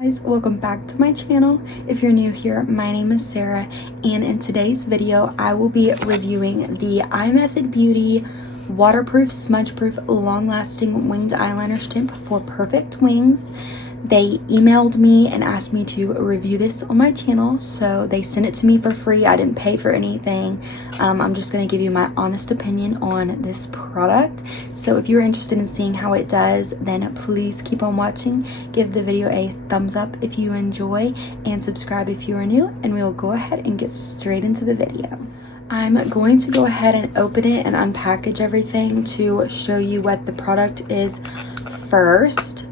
Guys, welcome back to my channel. If you're new here, my name is Sarah, and in today's video I will be reviewing the IMethod Beauty waterproof, smudge-proof, long-lasting winged eyeliner stamp for perfect wings. They emailed me and asked me to review this on my channel, so they sent it to me for free. I didn't pay for anything. I'm just going to give you my honest opinion on this product. So if you're interested in seeing how it does, then please keep on watching. Give the video a thumbs up if you enjoy, and subscribe if you are new, and we will go ahead and get straight into the video. I'm going to go ahead and open it and unpackage everything to show you what the product is first.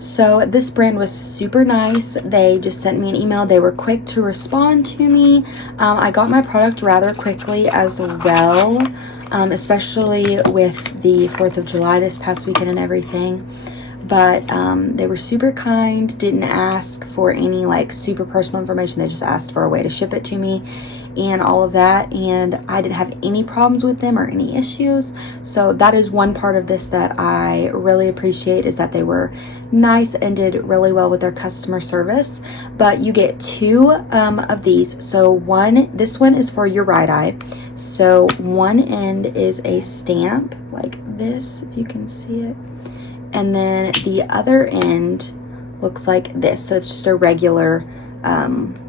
So this brand was super nice. They just sent me an email. They were quick to respond to me. I got my product rather quickly as well, especially with the 4th of July this past weekend and everything. But they were super kind, didn't ask for any like super personal information. They just asked for a way to ship it to me and all of that, and I didn't have any problems with them or any issues. So that is one part of this that I really appreciate, is that they were nice and did really well with their customer service. But you get two of these. So this one is for your right eye. So one end is a stamp like this, if you can see it, and then the other end looks like this. So it's just a regular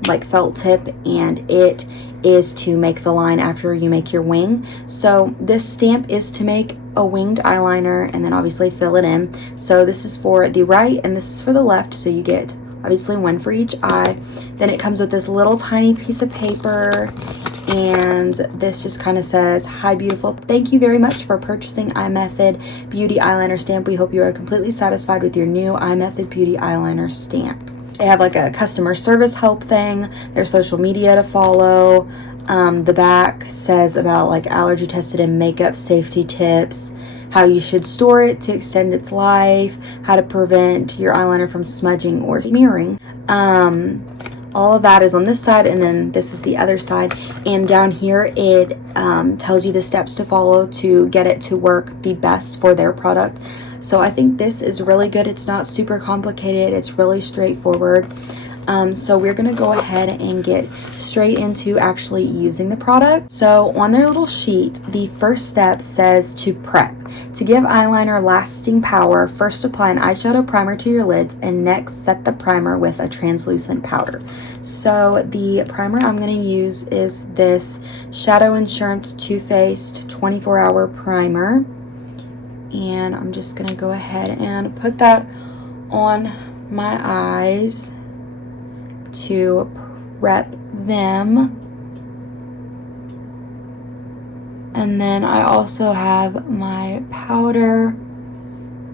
like felt tip, and it is to make the line after you make your wing. So this stamp is to make a winged eyeliner and then obviously fill it in. So this is for the right and this is for the left, so you get obviously one for each eye. Then it comes with this little tiny piece of paper, and this just kind of says, "Hi beautiful, thank you very much for purchasing IMethod Beauty Eyeliner Stamp. We hope you are completely satisfied with your new IMethod Beauty Eyeliner Stamp." They have like a customer service help thing, their social media to follow. The back says about like allergy tested and makeup safety tips, how you should store it to extend its life, how to prevent your eyeliner from smudging or smearing. All of that is on this side, and then this is the other side. And down here it tells you the steps to follow to get it to work the best for their product. So I think this is really good. It's not super complicated. It's really straightforward. So we're going to go ahead and get straight into actually using the product. So on their little sheet, the first step says to prep. To give eyeliner lasting power, first apply an eyeshadow primer to your lids, and next set the primer with a translucent powder. So the primer I'm going to use is this Shadow Insurance Too Faced 24-hour primer. And I'm just going to go ahead and put that on my eyes to prep them. And then I also have my powder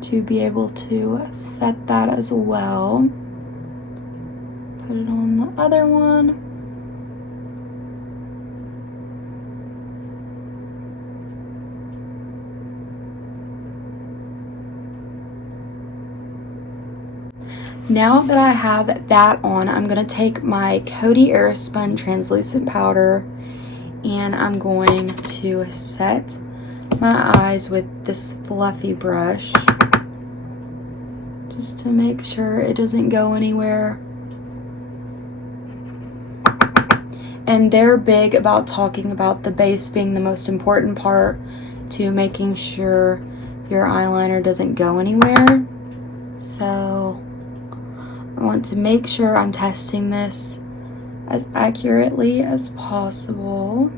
to be able to set that as well. Put it on the other one. Now that I have that on, I'm going to take my Coty Airspun translucent powder, and I'm going to set my eyes with this fluffy brush just to make sure it doesn't go anywhere. And they're big about talking about the base being the most important part to making sure your eyeliner doesn't go anywhere. So I want to make sure I'm testing this as accurately as possible.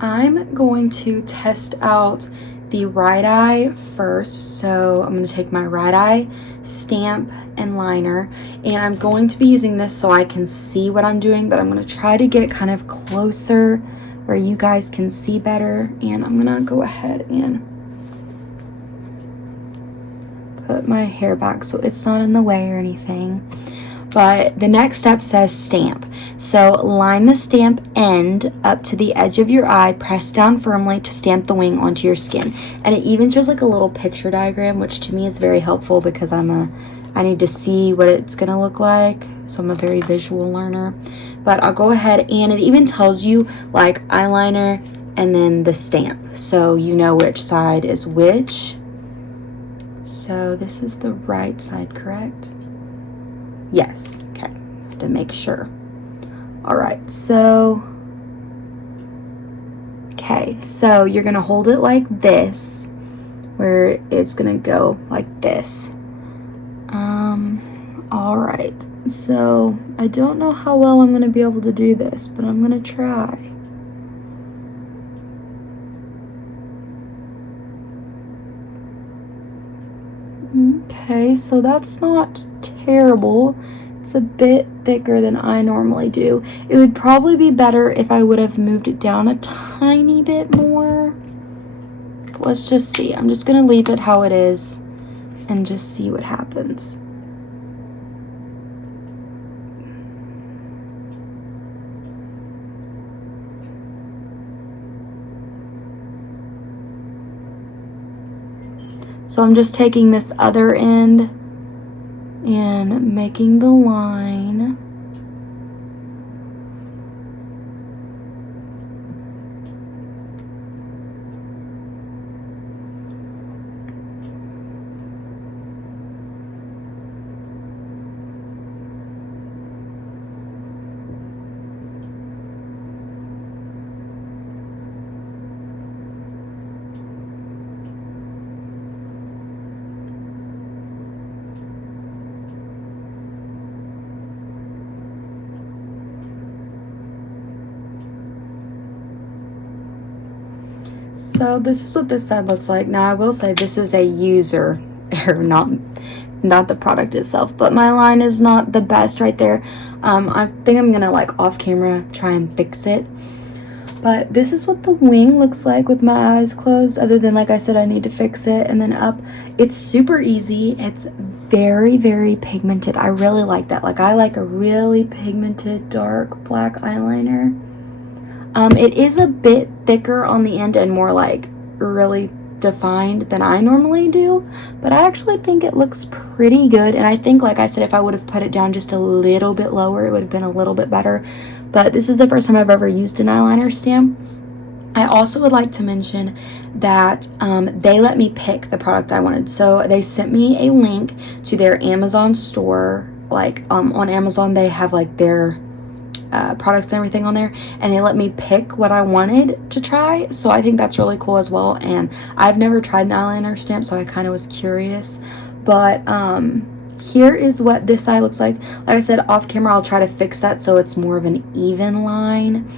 I'm going to test out the right eye first. So I'm going to take my right eye stamp and liner, and I'm going to be using this so I can see what I'm doing, but I'm going to try to get kind of closer where you guys can see better. And I'm going to go ahead and put my hair back so it's not in the way or anything. But the next step says stamp. So line the stamp end up to the edge of your eye, press down firmly to stamp the wing onto your skin. And it even shows like a little picture diagram, which to me is very helpful because I need to see what it's gonna look like. So I'm a very visual learner. But I'll go ahead, and it even tells you like eyeliner and then the stamp, so you know which side is which. So this is the right side, correct? Yes. Okay. I have to make sure. All right. So, okay. So you're going to hold it like this, where it's going to go like this. All right. So I don't know how well I'm going to be able to do this, but I'm going to try. Okay, so that's not terrible. It's a bit thicker than I normally do. It would probably be better if I would have moved it down a tiny bit more. But let's just see. I'm just going to leave it how it is and just see what happens. So I'm just taking this other end and making the line. So this is what this side looks like. Now I will say this is a user error, not the product itself, but my line is not the best right there. I think I'm gonna like off camera try and fix it. But this is what the wing looks like with my eyes closed, other than, like I said, I need to fix it. And then up, it's super easy. It's very, very pigmented. I really like that. Like, I like a really pigmented dark black eyeliner. It is a bit thicker on the end and more like really defined than I normally do, but I actually think it looks pretty good. And I think, like I said, if I would have put it down just a little bit lower, it would have been a little bit better. But this is the first time I've ever used an eyeliner stamp. I also would like to mention that they let me pick the product I wanted. So they sent me a link to their Amazon store. Like on Amazon, they have like their products and everything on there, and they let me pick what I wanted to try. So I think that's really cool as well. And I've never tried an eyeliner stamp, so I kind of was curious. But here is what this eye looks like. Like I said, off camera, I'll try to fix that so it's more of an even line.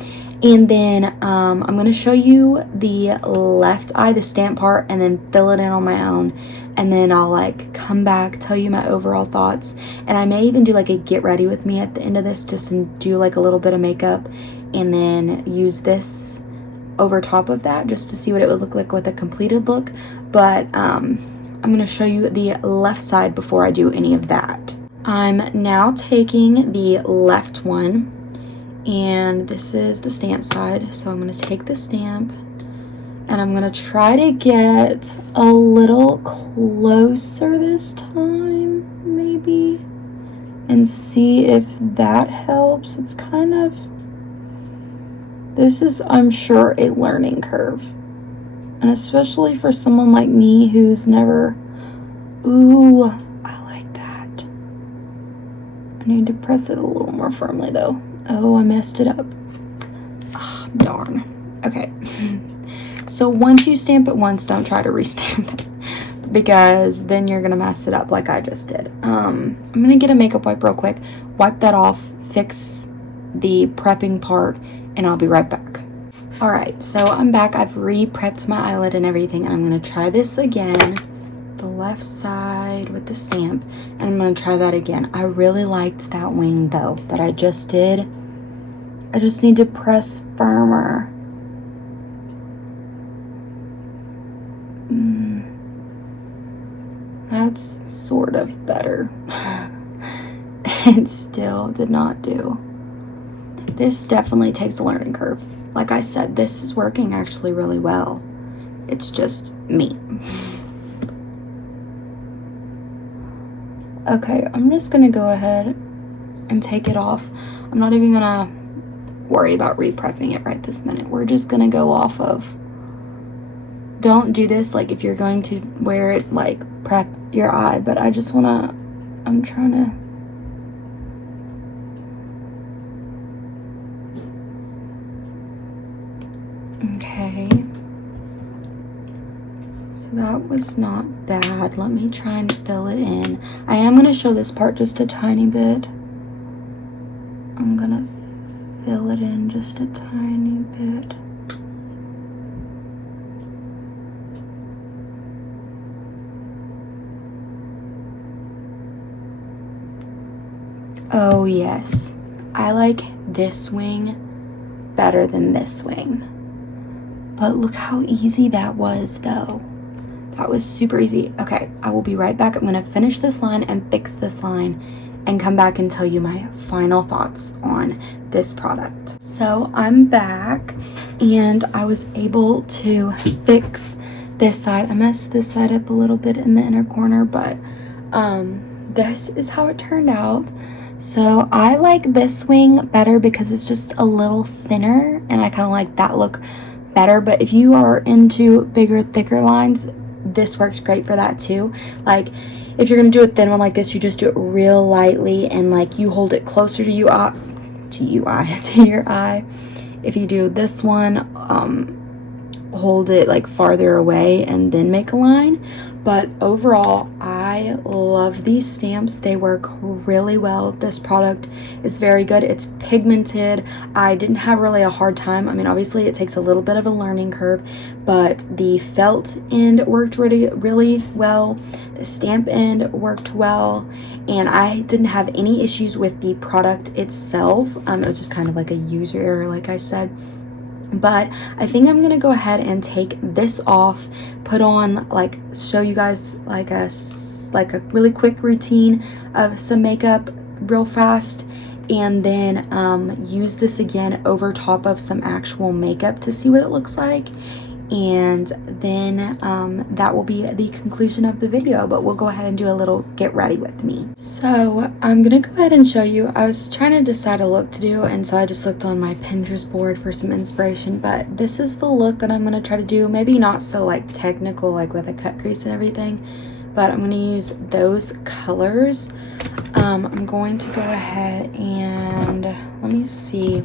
And then I'm going to show you the left eye, the stamp part, and then fill it in on my own. And then I'll like come back, tell you my overall thoughts. And I may even do like a get ready with me at the end of this, just to do like a little bit of makeup, and then use this over top of that just to see what it would look like with a completed look. But I'm going to show you the left side before I do any of that. I'm now taking the left one, and this is the stamp side. So I'm going to take the stamp, and I'm going to try to get a little closer this time, maybe, and see if that helps. It's kind of, this is, I'm sure, a learning curve. And especially for someone like me who's never, ooh, I like that. I need to press it a little more firmly though. Oh, I messed it up. Ah, darn. Okay. So once you stamp it once, don't try to restamp it, because then you're gonna mess it up like I just did. I'm gonna get a makeup wipe real quick, wipe that off, fix the prepping part, and I'll be right back. Alright, so I'm back. I've re-prepped my eyelid and everything, and I'm going to try this again, the left side with the stamp, and I'm going to try that again. I really liked that wing, though, that I just did. I just need to press firmer. That's sort of better. It still did not do. This definitely takes a learning curve. Like I said, this is working actually really well. It's just me. Okay, I'm just gonna go ahead and take it off. I'm not even gonna worry about re-prepping it right this minute. We're just gonna go off of, don't do this like if you're going to wear it like prep your eye, but I just wanna, I'm trying to, okay. So that was not bad. Let me try and fill it in. I am gonna show this part just a tiny bit. I'm gonna fill it in just a tiny bit. Oh yes, I like this wing better than this wing. But look how easy that was though. That was super easy. Okay, I will be right back. I'm gonna finish this line and fix this line and come back and tell you my final thoughts on this product. So I'm back and I was able to fix this side. I messed this side up a little bit in the inner corner, but this is how it turned out. So I like this wing better because it's just a little thinner and I kind of like that look better. But if you are into bigger, thicker lines, this works great for that too. Like if you're gonna do a thin one like this, you just do it real lightly and like you hold it closer to your eye. If you do this one, hold it like farther away and then make a line. But overall, I love these stamps. They work really well. This product is very good. It's pigmented. I didn't have really a hard time. I mean, obviously it takes a little bit of a learning curve, but the felt end worked really well. The stamp end worked well, and I didn't have any issues with the product itself. It was just kind of like a user error, like I said. But I think I'm gonna go ahead and take this off, put on, like, show you guys like a really quick routine of some makeup real fast, and then use this again over top of some actual makeup to see what it looks like. And then that will be the conclusion of the video, but we'll go ahead and do a little get ready with me. So I'm gonna go ahead and show you. I was trying to decide a look to do, and so I just looked on my Pinterest board for some inspiration, but this is the look that I'm gonna try to do. Maybe not so like technical, like with a cut crease and everything, but I'm gonna use those colors. I'm going to go ahead and let me see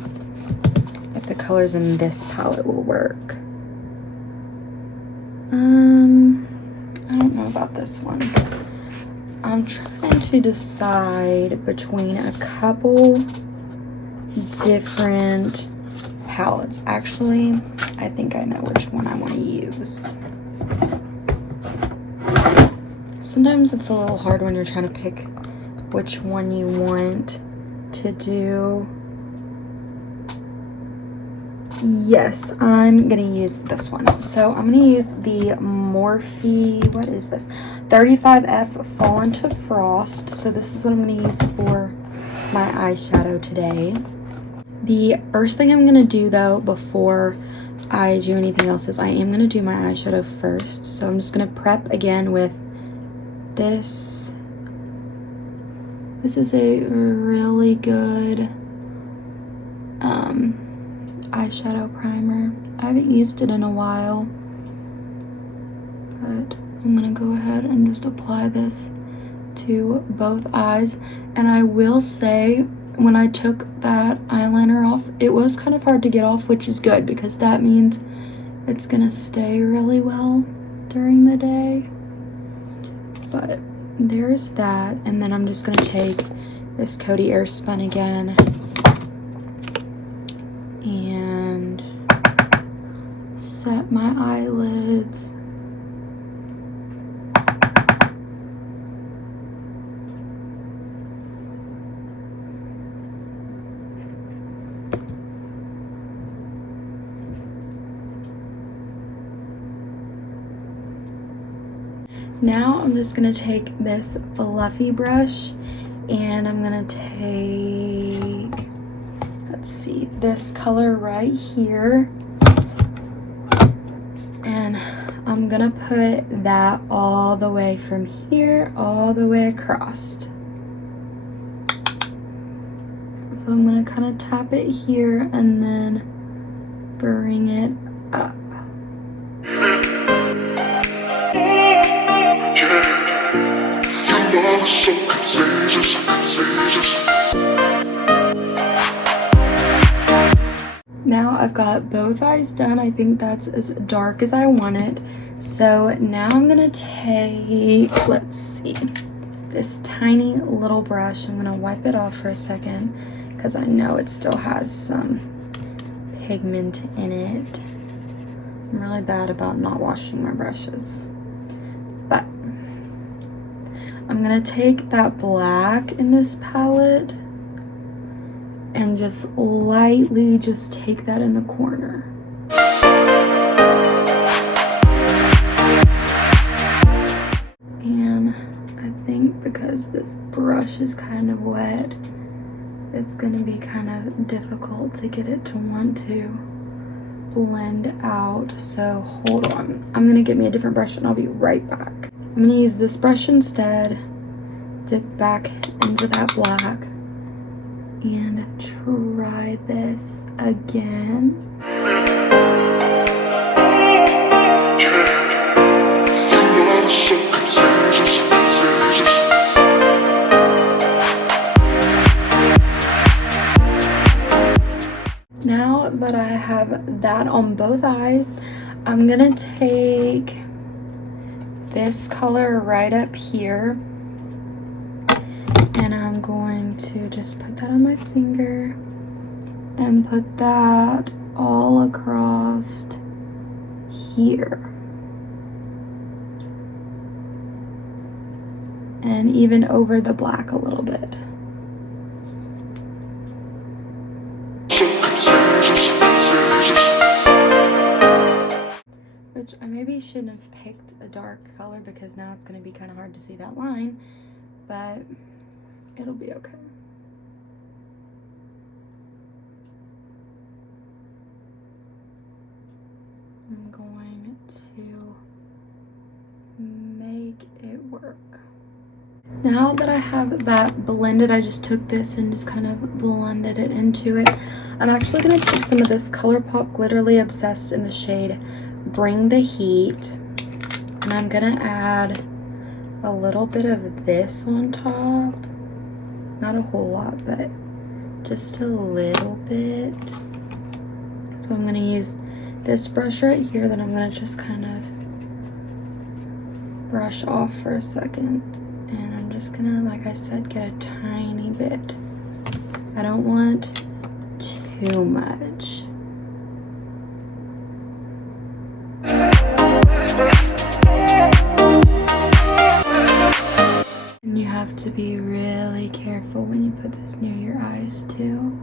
if the colors in this palette will work. I don't know about this one. I'm trying to decide between a couple different palettes. Actually, I think I know which one I want to use. Sometimes it's a little hard when you're trying to pick which one you want to do. Yes, I'm gonna use this one. So I'm gonna use the Morphe, what is this? 35F Fall into Frost. So this is what I'm gonna use for my eyeshadow today. The first thing I'm gonna do though, before I do anything else, is I am gonna do my eyeshadow first. So I'm just gonna prep again with this. This is a really good eyeshadow primer. I haven't used it in a while, but I'm gonna go ahead and just apply this to both eyes. And I will say, when I took that eyeliner off, it was kind of hard to get off, which is good because that means it's gonna stay really well during the day. But there's that, and then I'm just gonna take this Coty Airspun again and set my eyelids. Now I'm just gonna take this fluffy brush and I'm gonna take, let's see, this color right here, and I'm gonna put that all the way from here all the way across. So I'm gonna kind of tap it here and then bring it up. love is so contagious, contagious. Now I've got both eyes done. I think that's as dark as I want it. So now I'm gonna take, let's see, this tiny little brush. I'm gonna wipe it off for a second because I know it still has some pigment in it. I'm really bad about not washing my brushes. But I'm gonna take that black in this palette and just lightly just take that in the corner. And I think because this brush is kind of wet, it's gonna be kind of difficult to get it to want to blend out. So hold on, I'm gonna get me a different brush and I'll be right back. I'm gonna use this brush instead, dip back into that black, and try this again. Now that I have that on both eyes, I'm gonna take this color right up here and I'm going to just put that on my finger and put that all across here. And even over the black a little bit. Which I maybe shouldn't have picked a dark color because now it's going to be kind of hard to see that line, but it'll be okay. I'm going to make it work. Now that I have that blended, I just took this and just kind of blended it into it. I'm actually going to take some of this ColourPop Glitterly Obsessed in the shade Bring the Heat, and I'm going to add a little bit of this on top. Not a whole lot, but just a little bit. So I'm going to use this brush right here, then I'm going to just kind of brush off for a second. And I'm just going to, like I said, get a tiny bit. I don't want too much. And you have to be really careful when you put this near your eyes too.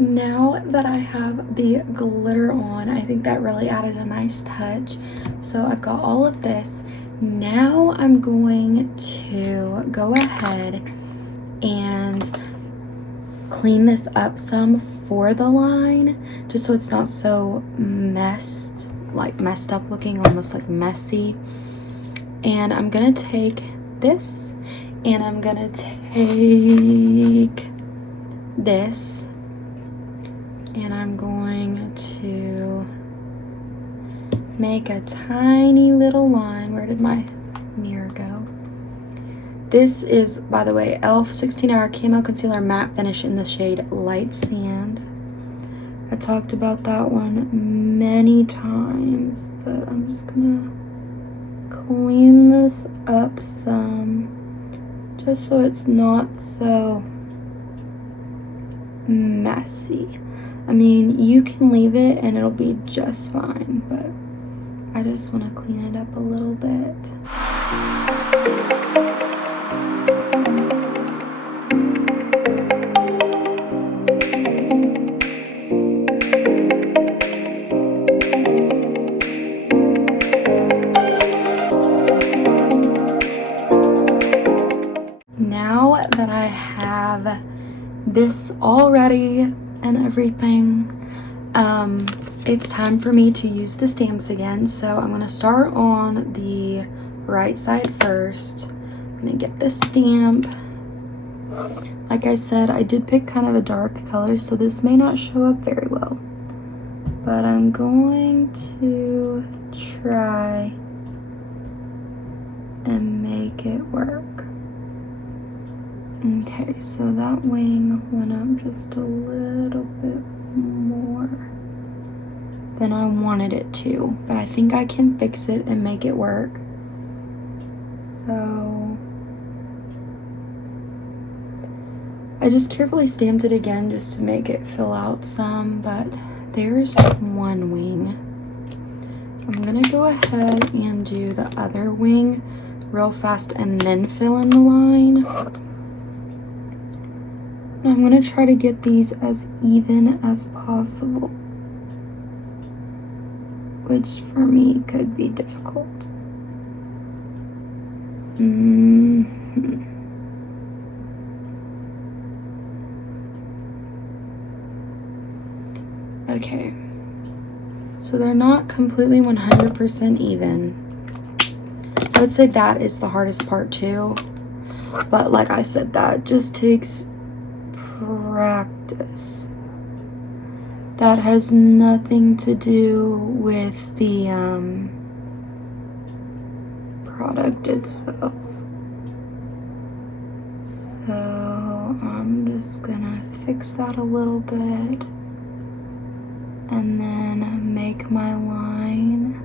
Now that I have the glitter on, I think that really added a nice touch. So I've got all of this. Now I'm going to go ahead and clean this up some for the line, just so it's not so messed up looking, almost like messy. And I'm gonna take this and I'm gonna take this and I'm going to make a tiny little line. Where did my mirror go? This is, by the way, e.l.f. 16-Hour Camo Concealer Matte Finish in the shade Light Sand. I talked about that one many times, but I'm just gonna clean this up some, just so it's not so messy. I mean, you can leave it and it'll be just fine, but I just want to clean it up a little bit. that I have this all ready and everything, it's time for me to use the stamps again. So I'm gonna start on the right side first. I'm gonna get this stamp. Like I said, I did pick kind of a dark color, so this may not show up very well, but I'm going to try and make it work. Okay, so that wing went up just a little bit more than I wanted it to, but I think I can fix it and make it work. So I just carefully stamped it again just to make it fill out some, but there's one wing. I'm gonna go ahead and do the other wing real fast and then fill in the line. I'm gonna try to get these as even as possible, which for me could be difficult. Okay, so they're not completely 100% even. I would say that is the hardest part too, but like I said, that just takes practice. That has nothing to do with the product itself. So I'm just gonna fix that a little bit and then make my line.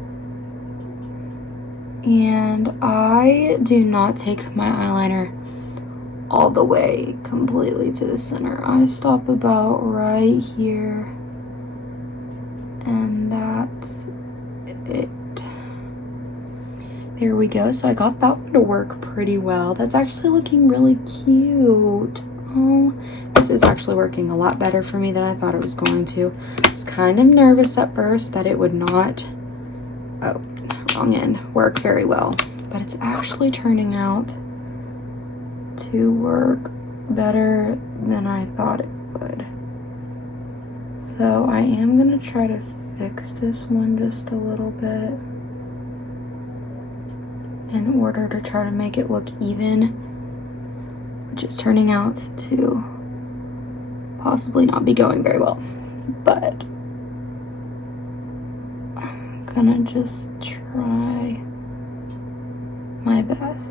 And I do not take my eyeliner all the way completely to the center. I stop about right here, and that's it. There we go. So I got that one to work pretty well. That's actually looking really cute. Oh, this is actually working a lot better for me than I thought it was going to. I was kind of nervous at first that it would not, oh, wrong end, work very well, but it's actually turning out to work better than I thought it would. So I am gonna try to fix this one just a little bit in order to try to make it look even, which is turning out to possibly not be going very well, but I'm gonna just try my best.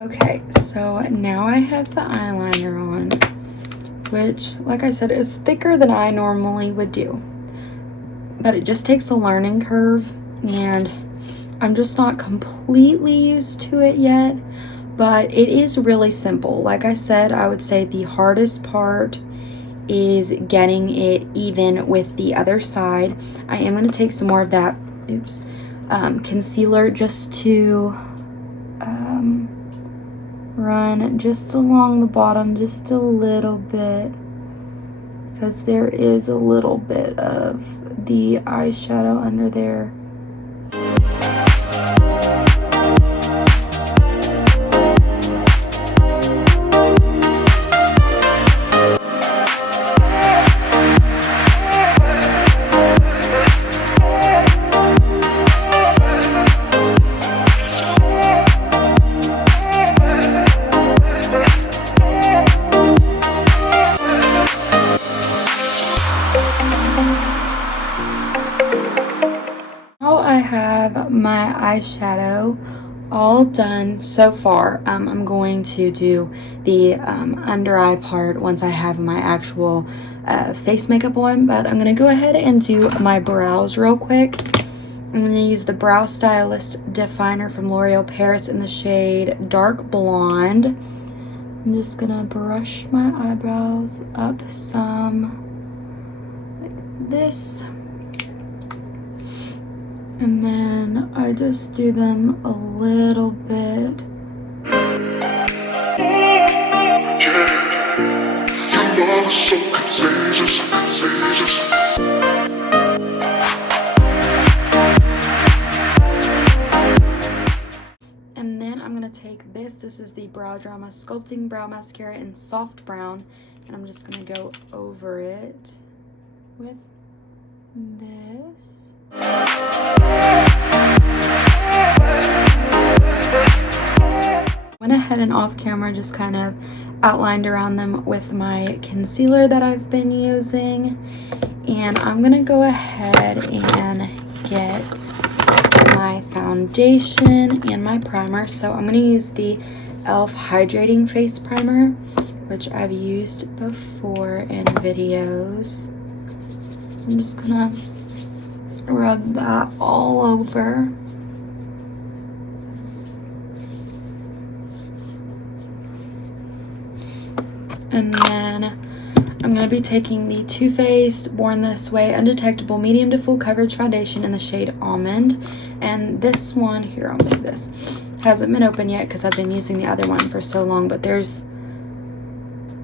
Okay, so now I have the eyeliner on, which, like I said, is thicker than I normally would do, but it just takes a learning curve, and I'm just not completely used to it yet, but it is really simple. Like I said, I would say the hardest part is getting it even with the other side. I am going to take some more of that, concealer just to run just along the bottom just a little bit, because there is a little bit of the eyeshadow under there. My eyeshadow all done so far. I'm going to do the under eye part once I have my actual face makeup on, but I'm gonna go ahead and do my brows real quick. I'm gonna use the Brow Stylist Definer from L'Oreal Paris in the shade Dark Blonde. I'm just gonna brush my eyebrows up some like this. And then I just do them a little bit. Your love is so contagious, contagious. And then I'm gonna take this. This is the Brow Drama Sculpting Brow Mascara in Soft Brown. And I'm just gonna go over it with this. Went ahead and off camera just kind of outlined around them with my concealer that I've been using. And I'm gonna go ahead and get my foundation and my primer. So I'm gonna use the e.l.f. Hydrating Face Primer, which I've used before in videos. I'm just gonna rub that all over. And then I'm going to be taking the Too Faced Born This Way Undetectable Medium to Full Coverage Foundation in the shade Almond. And this one, here, I'll move this, hasn't been opened yet because I've been using the other one for so long, but there's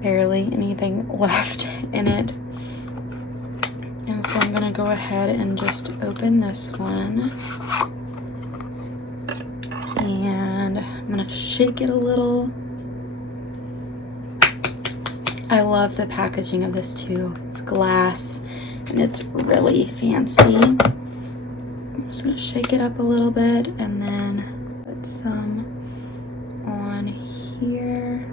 barely anything left in it. And so I'm going to go ahead and just open this one. And I'm going to shake it a little. I love the packaging of this too. It's glass and it's really fancy. I'm just gonna shake it up a little bit and then put some on here.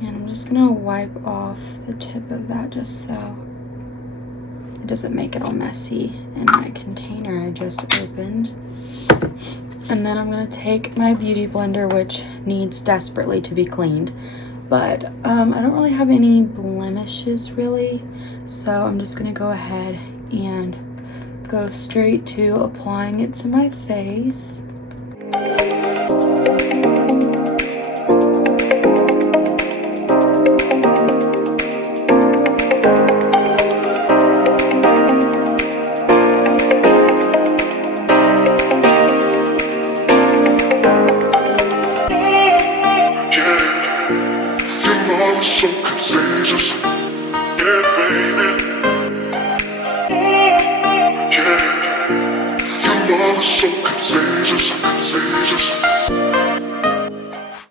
And I'm just gonna wipe off the tip of that just so it doesn't make it all messy in my container I just opened. And then I'm going to take my beauty blender, which needs desperately to be cleaned. But I don't really have any blemishes really. So I'm just going to go ahead and go straight to applying it to my face. So contagious, yeah, baby. Yeah, your love is so contagious, contagious.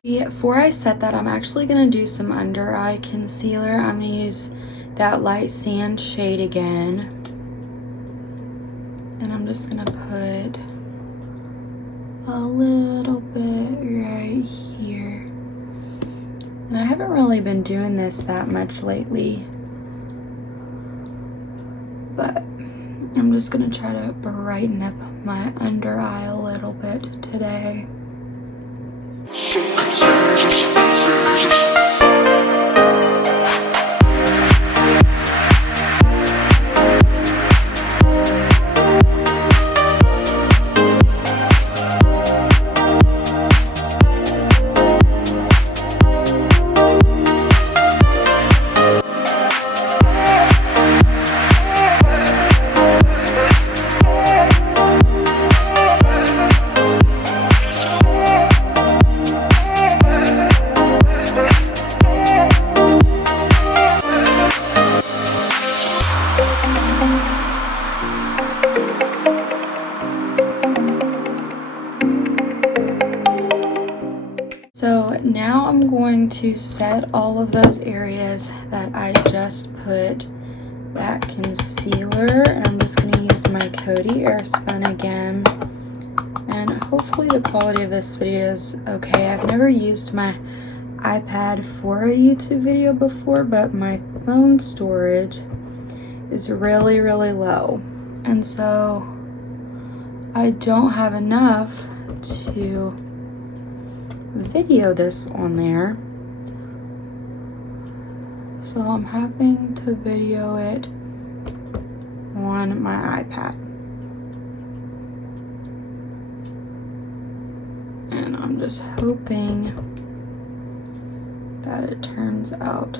Before I set that, I'm actually gonna do some under eye concealer. I'm gonna use that light sand shade again, and I'm just gonna put a little bit right here. And I haven't really been doing this that much lately, but I'm just gonna try to brighten up my under eye a little bit today. So contagious, contagious. So now I'm going to set all of those areas that I just put that concealer. And I'm just going to use my Coty Airspun again. And hopefully the quality of this video is okay. I've never used my iPad for a YouTube video before, but my phone storage is really, really low. And so I don't have enough to video this on there, so I'm having to video it on my iPad, and I'm just hoping that it turns out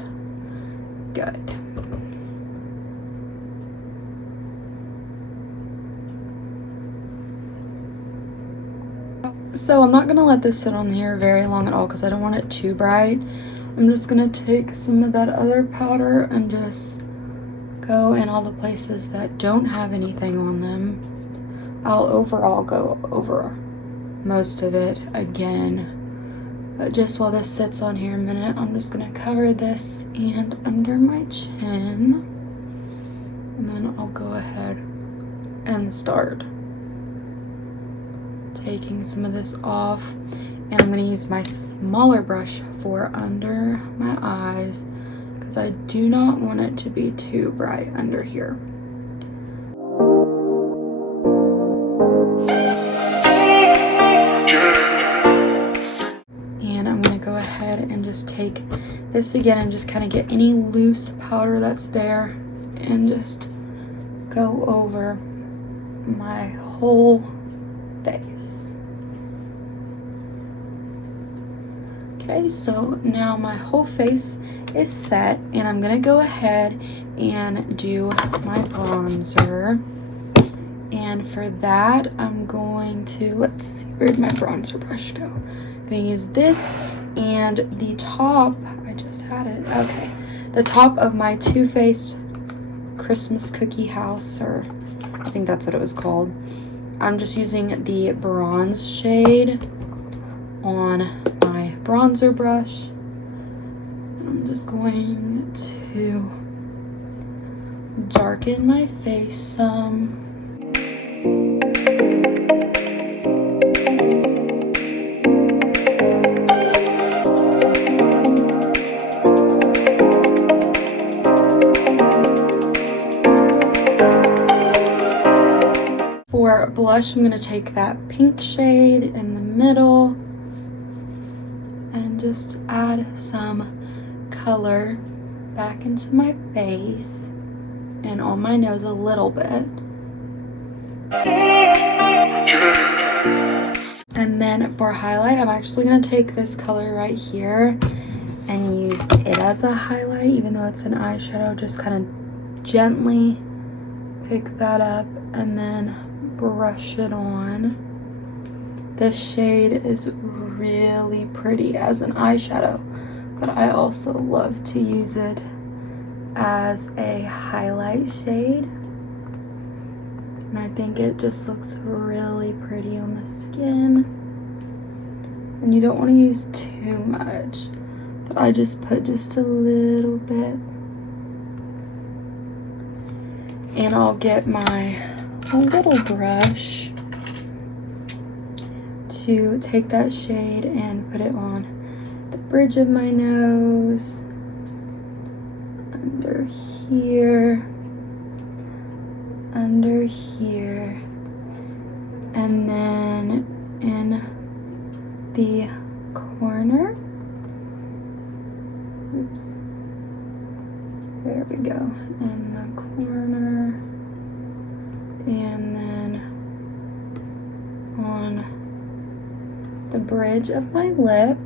good. So I'm not gonna let this sit on here very long at all because I don't want it too bright. I'm just gonna take some of that other powder and just go in all the places that don't have anything on them. I'll overall go over most of it again, but just while this sits on here a minute, I'm just gonna cover this and under my chin, and then I'll go ahead and start taking some of this off. And I'm going to use my smaller brush for under my eyes because I do not want it to be too bright under here. And I'm going to go ahead and just take this again and just kind of get any loose powder that's there and just go over my whole face. Okay, so now my whole face is set, and I'm gonna go ahead and do my bronzer. And for that, I'm going to, let's see, where'd my bronzer brush go? I'm gonna use this and the top, I just had it, okay. The top of my Too Faced Christmas Cookie House, or I think that's what it was called. I'm just using the bronze shade on my bronzer brush. I'm just going to darken my face some. For blush, I'm going to take that pink shade in the middle and just add some color back into my face and on my nose a little bit. And then for highlight, I'm actually going to take this color right here and use it as a highlight, even though it's an eyeshadow. Just kind of gently pick that up and then brush it on. This shade is really pretty as an eyeshadow, but I also love to use it as a highlight shade, and I think it just looks really pretty on the skin. And you don't want to use too much, but I just put just a little bit. And I'll get my little brush to take that shade and put it on the bridge of my nose, under here, and then in the corner. Oops. There we go. In the corner. And then on the bridge of my lip.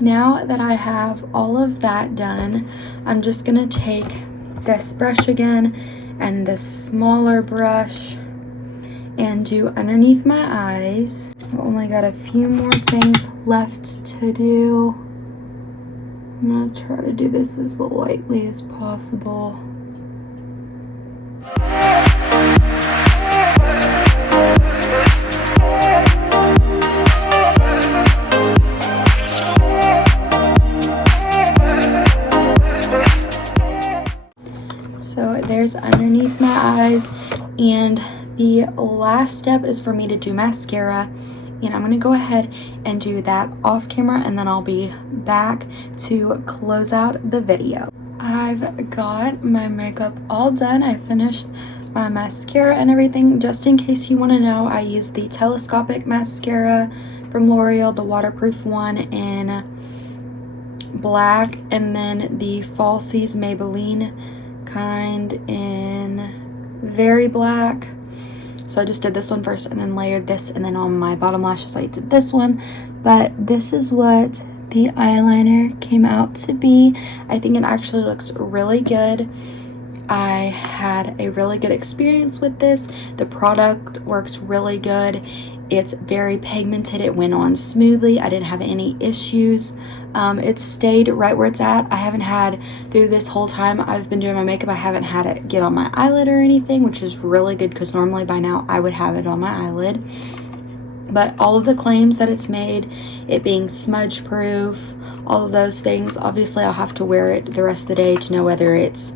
Now that I have all of that done, I'm just gonna take this brush again and this smaller brush and do underneath my eyes. I've only got a few more things left to do. I'm gonna try to do this as lightly as possible. So there's underneath my eyes, and the last step is for me to do mascara, and I'm gonna go ahead and do that off camera, and then I'll be back to close out the video. I've got my makeup all done. I finished my mascara and everything. Just in case you want to know, I used the telescopic mascara from L'Oreal, the waterproof one in black, and then the Falsies Maybelline kind in very black. So I just did this one first and then layered this, and then on my bottom lashes I did this one. But this is what the eyeliner came out to be. I think it actually looks really good. I had a really good experience with this. The product works really good, It's very pigmented. It went on smoothly. I didn't have any issues. It stayed right where it's at. I haven't had, through this whole time I've been doing my makeup, I haven't had it get on my eyelid or anything, which is really good because normally by now I would have it on my eyelid. But all of the claims that it's made, it being smudge proof, all of those things, obviously I'll have to wear it the rest of the day to know whether it's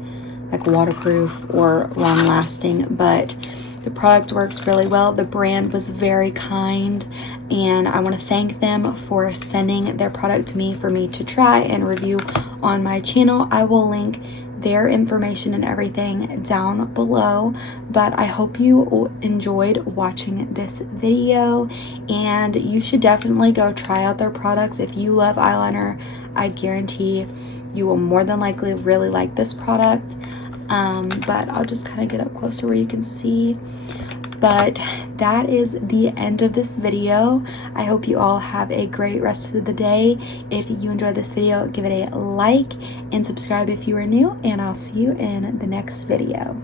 like waterproof or long lasting, but the product works really well. The brand was very kind, and I want to thank them for sending their product to me for me to try and review on my channel. I will link their information and everything down below, but I hope you enjoyed watching this video, and you should definitely go try out their products. If you love eyeliner, I guarantee you will more than likely really like this product. But I'll just kind of get up closer where you can see. But that is the end of this video. I hope you all have a great rest of the day. If you enjoyed this video, give it a like and subscribe if you are new, and I'll see you in the next video.